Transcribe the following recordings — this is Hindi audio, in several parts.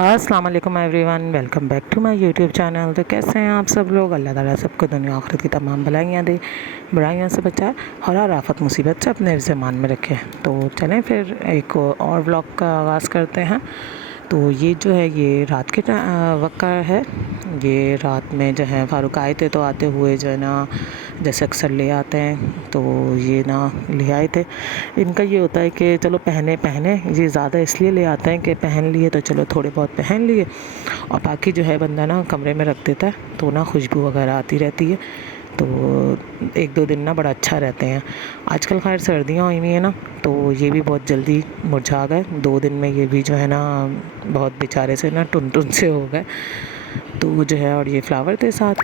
अस्सलाम वालेकुम everyone, welcome back to my YouTube channel. तो कैसे हैं आप सब लोग? अल्लाह ताला सबको दुनिया आखिरत की तमाम भलाइयाँ दे, बुराइयों से बचाए और हर आफत मुसीबत से अपने ज़मान में रखे। तो चलें फिर एक और व्लॉग का आगाज़ करते हैं। तो ये जो है ये रात के वक्त का है। ये रात में जो है फ़ारूक आए थे, तो आते हुए जो है ना जैसे अक्सर ले आते हैं, तो ये ना ले आए थे। इनका ये होता है कि चलो पहने पहने ये ज़्यादा इसलिए ले आते हैं कि पहन लिए तो चलो थोड़े बहुत पहन लिए, और बाकी जो है बंदा ना कमरे में रख देता है, तो ना खुशबू वगैरह आती रहती है। तो एक दो दिन ना बड़ा अच्छा रहते हैं। आजकल खैर सर्दियाँ हुई हुई हैं ना, तो ये भी बहुत जल्दी मुरझा गए। 2 दिन में ये भी जो है ना बहुत बेचारे से ना टुन टुन से हो गए। तो जो है और ये फ्लावर थे साथ,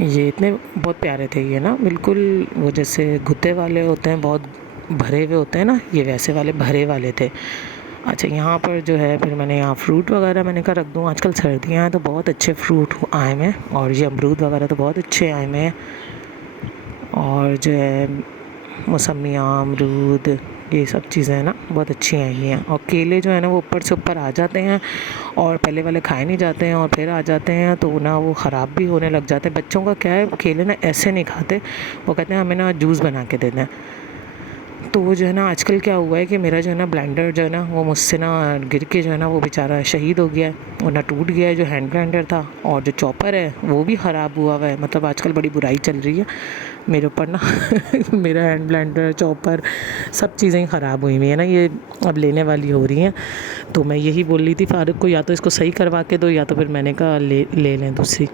ये इतने बहुत प्यारे थे। ये ना बिल्कुल वो जैसे गुत्ते वाले होते हैं, बहुत भरे हुए होते हैं ना, ये वैसे वाले भरे वाले थे। अच्छा, यहाँ पर जो है फिर मैंने यहाँ फ्रूट वगैरह मैंने कहा रख दूँ। आजकल सर्दियाँ हैं तो बहुत अच्छे फ्रूट आए हुए हैं, और ये अमरूद वगैरह तो बहुत अच्छे आए हुए हैं। और जो है मौसमियाँ, अमरूद, ये सब चीज़ें हैं ना बहुत अच्छी आई हुई हैं। और केले जो है ना वो ऊपर से ऊपर आ जाते हैं, और पहले वाले खाए नहीं जाते हैं और फिर आ जाते हैं, तो ना वो ख़राब भी होने लग जाते हैं। बच्चों का क्या है, केले ना ऐसे नहीं खाते, वो कहते हैं हमें ना जूस बना के दे दें। तो वो जो है ना आजकल क्या हुआ है कि मेरा जो है ना ब्लेंडर जो है ना वो मुझसे ना गिर के जो है ना वो बेचारा शहीद हो गया है, और ना टूट गया है जो हैंड ब्लेंडर था, और जो चॉपर है वो भी ख़राब हुआ हुआ है। मतलब आजकल बड़ी बुराई चल रही है मेरे ऊपर ना मेरा हैंड ब्लेंडर, चॉपर, सब चीज़ें ख़राब हुई हुई हैं ना, ये अब लेने वाली हो रही हैं। तो मैं यही बोल रही थी फ़ारूक को, या तो इसको सही करवा के दो, या तो फिर मैंने कहा ले लें दूसरी।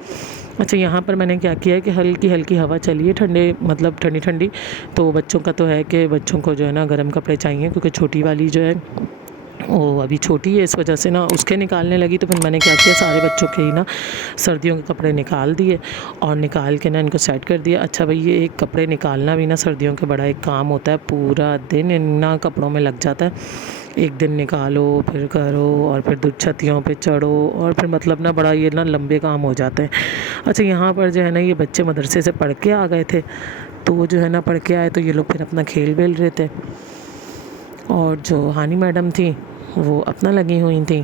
अच्छा, यहाँ पर मैंने क्या किया है कि हल्की हल्की हवा चली है, ठंडे मतलब ठंडी ठंडी। तो बच्चों का तो है कि बच्चों को जो है ना गर्म कपड़े चाहिए, क्योंकि छोटी वाली जो है वो अभी छोटी है, इस वजह से ना उसके निकालने लगी। तो फिर मैंने क्या किया, सारे बच्चों के ही ना सर्दियों के कपड़े निकाल दिए, और निकाल के ना इनको सेट कर दिया। अच्छा भाई, ये एक कपड़े निकालना भी ना सर्दियों के बड़ा एक काम होता है, पूरा दिन इन कपड़ों में लग जाता है। एक दिन निकालो, फिर करो, और फिर छतियों पे चढ़ो, और फिर मतलब ना बड़ा ये ना लंबे काम हो जाते हैं। अच्छा, यहाँ पर जो है ना ये बच्चे मदरसे से पढ़ के आ गए थे, तो वो जो है ना पढ़ के आए, तो ये लोग फिर अपना खेल वेल रहे थे, और जो हानी मैडम थी वो अपना लगी हुई थी।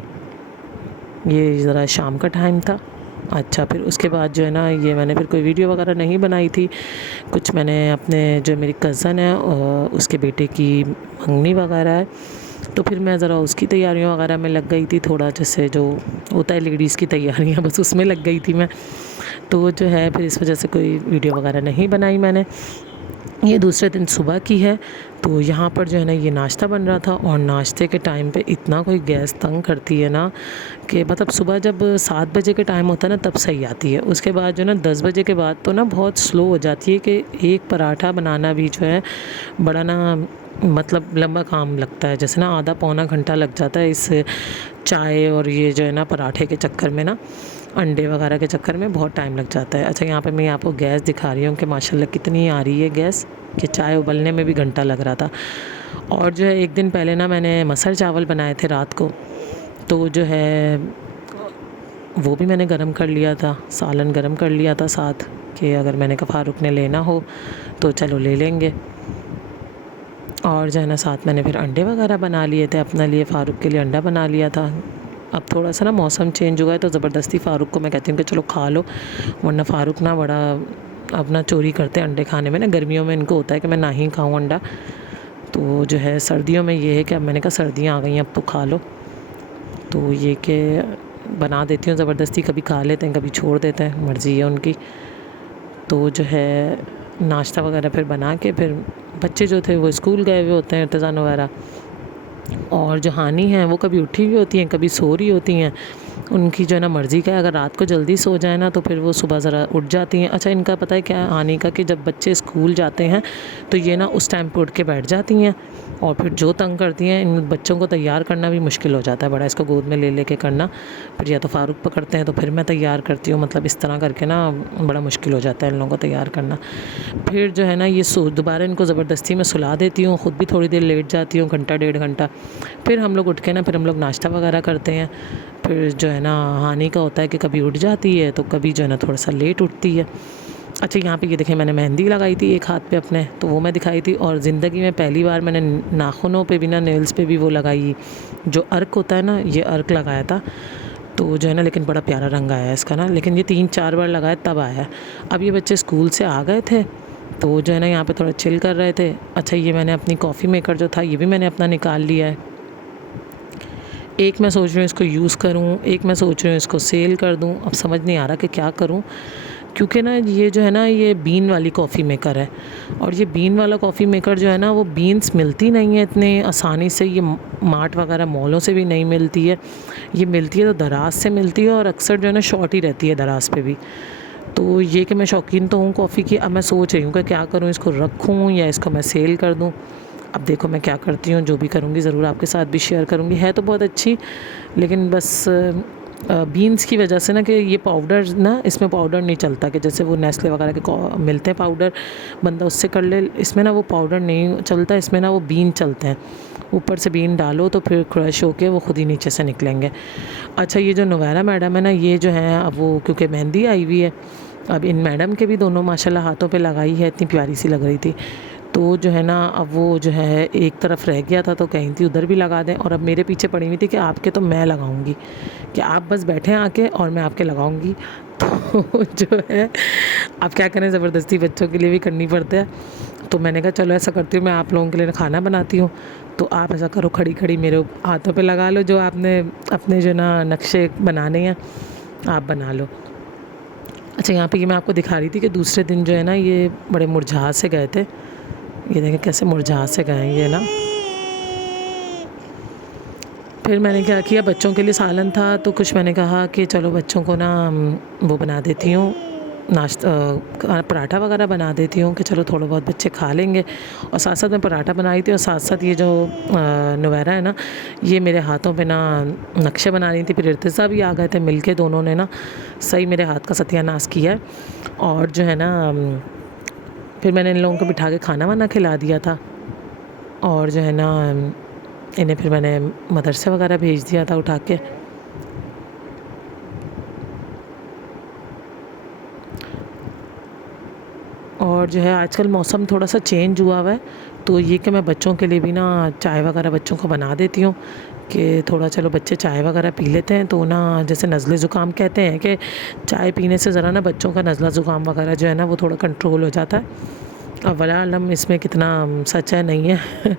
ये ज़रा शाम का टाइम था। अच्छा, फिर उसके बाद जो है ना ये मैंने फिर कोई वीडियो वगैरह नहीं बनाई थी कुछ। मैंने अपने जो मेरी कज़न है उसके बेटे की मंगनी वगैरह है, तो फिर मैं ज़रा उसकी तैयारियों वगैरह में लग गई थी, थोड़ा जैसे जो होता है लेडीज़ की तैयारियाँ, बस उसमें लग गई थी मैं। तो जो है फिर इस वजह से कोई वीडियो वगैरह नहीं बनाई मैंने। ये दूसरे दिन सुबह की है। तो यहाँ पर जो है ना ये नाश्ता बन रहा था, और नाश्ते के टाइम पे इतना कोई गैस तंग करती है ना कि मतलब सुबह जब 7 बजे के टाइम होता है ना तब सही आती है, उसके बाद जो है ना 10 बजे के बाद तो ना बहुत स्लो हो जाती है, कि एक पराठा बनाना भी जो है बड़ा ना मतलब लंबा काम लगता है, जैसे ना आधा पौना घंटा लग जाता है इस चाय और ये जो है ना पराठे के चक्कर में ना, अंडे वगैरह के चक्कर में बहुत टाइम लग जाता है। अच्छा, यहाँ पे मैं आपको गैस दिखा रही हूँ कि माशाल्लाह कितनी आ रही है गैस, कि चाय उबलने में भी घंटा लग रहा था। और जो है एक दिन पहले ना मैंने मटर चावल बनाए थे रात को, तो जो है वो भी मैंने गरम कर लिया था, सालन गरम कर लिया था साथ, कि अगर मैंने कहा फ़ारूक ने लेना हो तो चलो ले लेंगे। और जो है ना साथ मैंने फिर अंडे वगैरह बना लिए थे अपने लिए, फ़ारूक के लिए अंडा बना लिया था। अब थोड़ा सा ना मौसम चेंज हुआ है, तो ज़बरदस्ती फ़ारूक को मैं कहती हूँ कि चलो खा लो, वरना फ़ारूक ना बड़ा अब ना चोरी करते हैं अंडे खाने में ना। गर्मियों में इनको होता है कि मैं ना ही खाऊँ अंडा, तो जो है सर्दियों में ये है कि अब मैंने कहा सर्दियाँ आ गई हैं अब तो खा लो, तो ये कि बना देती हूँ ज़बरदस्ती, कभी खा लेते हैं कभी छोड़ देते हैं, मर्ज़ी है उनकी। तो जो है नाश्ता वगैरह फिर बना के, फिर बच्चे जो थे वो स्कूल गए हुए होते हैं, इर्तिज़ान वगैरह, और जो हानी हैं वो कभी उठी हुई होती हैं कभी सो रही होती हैं। उनकी जो है ना मर्ज़ी का है, अगर रात को जल्दी सो जाए ना तो फिर वो सुबह ज़रा उठ जाती हैं। अच्छा, इनका पता है क्या है हानि का, कि जब बच्चे स्कूल जाते हैं तो ये ना उस टाइम पे उठ के बैठ जाती हैं, और फिर जो तंग करती हैं। इन बच्चों को तैयार करना भी मुश्किल हो जाता है बड़ा, इसको गोद में ले लेके करना, फिर या तो फ़ारूक पकड़ते हैं तो फिर मैं तैयार करती हूँ, मतलब इस तरह करके ना बड़ा मुश्किल हो जाता है इन लोगों को तैयार करना। फिर जो है ना ये दोबारा इनको ज़बरदस्ती मैं सुला देती हूँ, ख़ुद भी थोड़ी देर लेट जाती हूँ, घंटा डेढ़ घंटा। फिर हम लोग उठ के ना फिर हम लोग नाश्ता वगैरह करते हैं। फिर जो है ना हानि का होता है कि कभी उठ जाती है तो कभी जो है ना थोड़ा सा लेट उठती है। अच्छा यहाँ पे ये देखें, मैंने मेहंदी लगाई थी एक हाथ पे अपने, तो वो मैं दिखाई थी। और ज़िंदगी में पहली बार मैंने नाखूनों पे भी ना, नेल्स पे भी वो लगाई, जो अर्क होता है ना, ये अर्क लगाया था। तो जो है ना, लेकिन बड़ा प्यारा रंग आया है इसका ना, लेकिन ये 3-4 बार लगाया तब आया है। अब ये बच्चे स्कूल से आ गए थे, तो जो है ना यहाँ पे थोड़ा चिल कर रहे थे। अच्छा, ये मैंने अपनी कॉफ़ी मेकर जो था, ये भी मैंने अपना निकाल लिया है। एक मैं सोच रही हूँ इसको यूज़ करूँ, एक मैं सोच रही हूँ इसको सेल कर दूँ। अब समझ नहीं आ रहा कि क्या करूँ, क्योंकि ना ये जो है ना, ये बीन वाली कॉफ़ी मेकर है। और ये बीन वाला कॉफ़ी मेकर जो है ना, वो बीन्स मिलती नहीं है इतने आसानी से। ये मार्ट वगैरह मॉलों से भी नहीं मिलती है। ये मिलती है तो दराज से मिलती है, और अक्सर जो है ना शॉर्ट ही रहती है दराज पे भी। तो ये कि मैं शौकीन तो हूँ कॉफ़ी की। अब मैं सोच रही हूँ कि क्या करूँ, इसको रखूँ या इसको मैं सेल कर दूँ। अब देखो मैं क्या करती हूँ, जो भी करूँगी ज़रूर आपके साथ भी शेयर करूँगी। है तो बहुत अच्छी, लेकिन बस बीन्स की वजह से ना, कि ये पाउडर ना, इसमें पाउडर नहीं चलता, कि जैसे वो नेस्ले वगैरह के मिलते हैं पाउडर, बंदा उससे कर ले। इसमें ना वो पाउडर नहीं चलता, इसमें ना वो बीन चलते हैं। ऊपर से बीन डालो तो फिर क्रश होके वो खुद ही नीचे से निकलेंगे। अच्छा, ये जो नोवेरा मैडम है ना, ये जो है, अब वो क्योंकि मेहंदी आई हुई है, अब इन मैडम के भी दोनों माशाल्लाह हाथों पे लगाई है, इतनी प्यारी सी लग रही थी। तो जो है ना, अब वो जो है एक तरफ रह गया था, तो कहीं थी उधर भी लगा दें। और अब मेरे पीछे पड़ी हुई थी कि आपके तो मैं लगाऊंगी, कि आप बस बैठें आके और मैं आपके लगाऊंगी। तो जो है, अब क्या करें, ज़बरदस्ती बच्चों के लिए भी करनी पड़ता है। तो मैंने कहा चलो ऐसा करती हूँ, मैं आप लोगों के लिए खाना बनाती हूँ, तो आप ऐसा करो, खड़ी खड़ी मेरे हाथों पे लगा लो, जो आपने अपने जो ना नक्शे बनाने हैं आप बना लो। अच्छा, यहाँ पे ये मैं आपको दिखा रही थी कि दूसरे दिन जो है ना, ये बड़े मुरझा से गए थे। ये देखें कैसे मुरझा से गए हैं ये ना। फिर मैंने क्या किया, बच्चों के लिए सालन था, तो कुछ मैंने कहा कि चलो बच्चों को ना वो बना देती हूँ, नाश्ता, पराठा वगैरह बना देती हूँ, कि चलो थोड़ा बहुत बच्चे खा लेंगे। और साथ साथ मैं पराठा बनाई थी, और साथ साथ ये जो नोवेरा है ना, ये मेरे हाथों पे ना नक्शे बना रही थी। फिर इर्तिज़ा भी आ गए थे, मिलके दोनों ने ना सही मेरे हाथ का सत्यानाश किया है। और जो है ना, फिर मैंने इन लोगों को बिठा के खाना वाना खिला दिया था। और जो है ना, इन्हें फिर मैंने मदरसे वगैरह भेज दिया था उठा के। और जो है, आजकल मौसम थोड़ा सा चेंज हुआ हुआ है, तो ये कि मैं बच्चों के लिए भी ना चाय वगैरह बच्चों को बना देती हूँ, कि थोड़ा चलो बच्चे चाय वगैरह पी लेते हैं, तो ना जैसे नज़ले ज़ुकाम कहते हैं कि चाय पीने से ज़रा ना बच्चों का नज़ला ज़ुकाम वगैरह जो है ना, वो थोड़ा कंट्रोल हो जाता है। अब वला आलम इसमें कितना सच है नहीं है।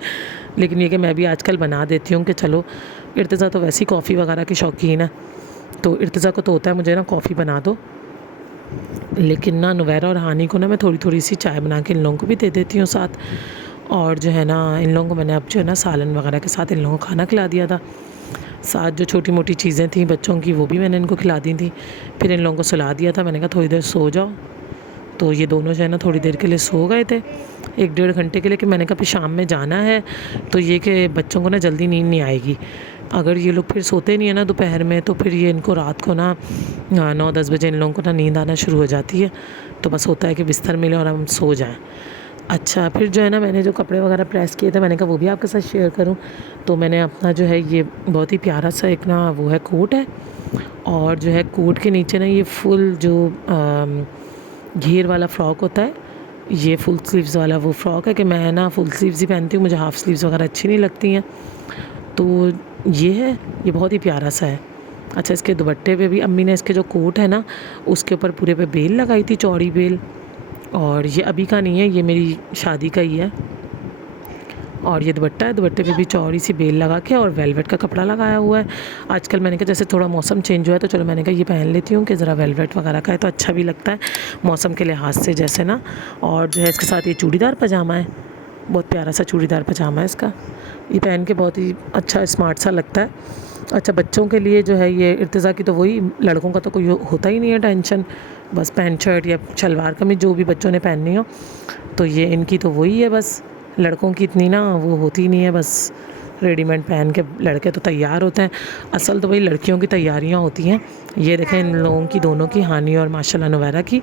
लेकिन ये कि मैं भी आजकल बना देती हूँ, कि चलो, इर्तिज़ा तो वैसी कॉफ़ी वगैरह की शौकीन है, तो इर्तिज़ा को तो होता है मुझे ना कॉफ़ी बना दो, लेकिन ना नोवेरा और हानी को ना मैं थोड़ी थोड़ी सी चाय बना के इन लोगों को भी दे देती हूँ साथ। और जो है ना, इन लोगों को मैंने अब जो है ना सालन वगैरह के साथ इन लोगों को खाना खिला दिया था। साथ जो छोटी मोटी चीज़ें थी बच्चों की, वो भी मैंने इनको खिला दी थी। फिर इन लोगों को सुला दिया था, मैंने कहा थोड़ी देर सो जाओ। तो ये दोनों जो है ना थोड़ी देर के लिए सो गए थे, 1-1.5 घंटे के लिए, कि मैंने कहा फिर शाम में जाना है, तो ये कि बच्चों को ना जल्दी नींद नहीं आएगी। अगर ये लोग फिर सोते नहीं है ना दोपहर में, तो फिर ये इनको रात को ना 9-10 बजे इन लोगों को ना नींद आना शुरू हो जाती है। तो बस होता है कि बिस्तर मिले और हम सो जाएं। अच्छा, फिर जो है ना, मैंने जो कपड़े वगैरह प्रेस किए थे, मैंने कहा वो भी आपके साथ शेयर करूं। तो मैंने अपना जो है, ये बहुत ही प्यारा सा एक ना वो है, कोट है, और जो है कोट के नीचे ना ये फुल जो घेर वाला फ़्रॉक होता है, ये फुल स्लीव्स वाला वो फ़्रॉक है, कि मैं ना फुल स्लीव्स ही पहनती हूँ, मुझे हाफ़ स्लीव्स वगैरह अच्छी नहीं लगती हैं। तो ये है, ये बहुत ही प्यारा सा है। अच्छा, इसके दुपट्टे पे भी अम्मी ने इसके जो कोट है ना, उसके ऊपर पूरे पे बेल लगाई थी, चौड़ी बेल। और ये अभी का नहीं है, ये मेरी शादी का ही है। और ये दुपट्टा है, दुपट्टे पे भी चौड़ी सी बेल लगा के और वेलवेट का कपड़ा लगाया हुआ है। आजकल मैंने कहा जैसे थोड़ा मौसम चेंज हुआ है, तो चलो मैंने कहा ये पहन लेती हूँ, कि ज़रा वेलवेट वगैरह का है तो अच्छा भी लगता है मौसम के लिहाज से, जैसे ना। और जो है इसके साथ ये चूड़ीदार पजामा है, बहुत प्यारा सा चूड़ीदार पजामा है इसका। ये पहन के बहुत ही अच्छा स्मार्ट सा लगता है। अच्छा, बच्चों के लिए जो है ये इर्तिज़ा की, तो वही, लड़कों का तो कोई होता ही नहीं है टेंशन, बस पैंट शर्ट या शलवार कमीज जो भी बच्चों ने पहननी हो, तो ये इनकी तो वही है बस। लड़कों की इतनी ना वो होती नहीं है, बस रेडीमेड पहन के लड़के तो तैयार होते हैं। असल तो वही लड़कियों की तैयारियां होती हैं। ये देखें इन लोगों की, दोनों की, हानी और माशाल्लाह नोवेरा की,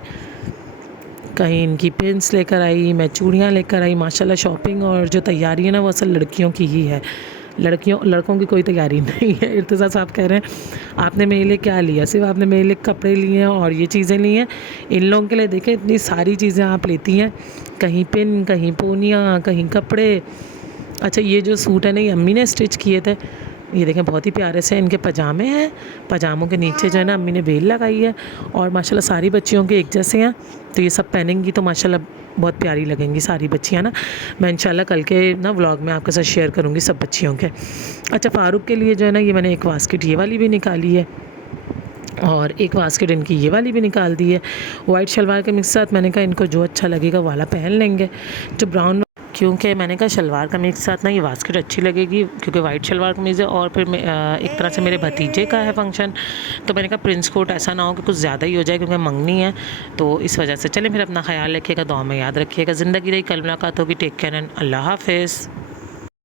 कहीं इनकी पिन्स लेकर आई, मैं चूड़ियाँ लेकर आई, माशाल्लाह शॉपिंग और जो तैयारी है ना, वो असल लड़कियों की ही है। लड़कों की कोई तैयारी नहीं है। इर्तिज़ा साहब कह रहे हैं आपने मेरे लिए क्या लिया, सिर्फ आपने मेरे लिए कपड़े लिए हैं और ये चीज़ें ली हैं। इन लोगों के लिए देखें इतनी सारी चीज़ें आप लेती हैं, कहीं पिन, कहीं पोनियाँ, कहीं कपड़े। अच्छा ये जो सूट है ना ये अम्मी ने स्टिच किए थे, ये देखें बहुत ही प्यारे से इनके पजामे हैं। पजामों के नीचे जो है ना अम्मी ने बेल लगाई है और माशाल्लाह सारी बच्चियों के एक जैसे हैं, तो ये सब पहनेंगी तो माशाल्लाह बहुत प्यारी लगेंगी सारी बच्चियाँ ना। मैं इंशाल्लाह कल के ना व्लॉग में आपके साथ शेयर करूँगी सब बच्चियों के। अच्छा फ़ारूक के लिए जो है ना ये मैंने एक बास्केट ये वाली भी निकाली है और एक बास्केट इनकी ये वाली भी निकाल दी है। वाइट शलवार कमीज़ के साथ मैंने कहा इनको जो अच्छा लगेगा वाला पहन लेंगे। जो ब्राउन, क्योंकि मैंने कहा शलवार कमीज़ के साथ ना ये बास्केट अच्छी लगेगी क्योंकि वाइट शलवार कमीज़ है और फिर एक तरह से मेरे भतीजे का है फंक्शन, तो मैंने कहा प्रिंस कोट ऐसा ना हो कि कुछ ज़्यादा ही हो जाए क्योंकि मंगनी है, तो इस वजह से। चलें फिर अपना ख्याल रखिएगा, दुआ में याद रखिएगा। ज़िंदगी रही, कल मुलाकात होगी। टेक केयर एंड अल्लाह हाफ़िज़।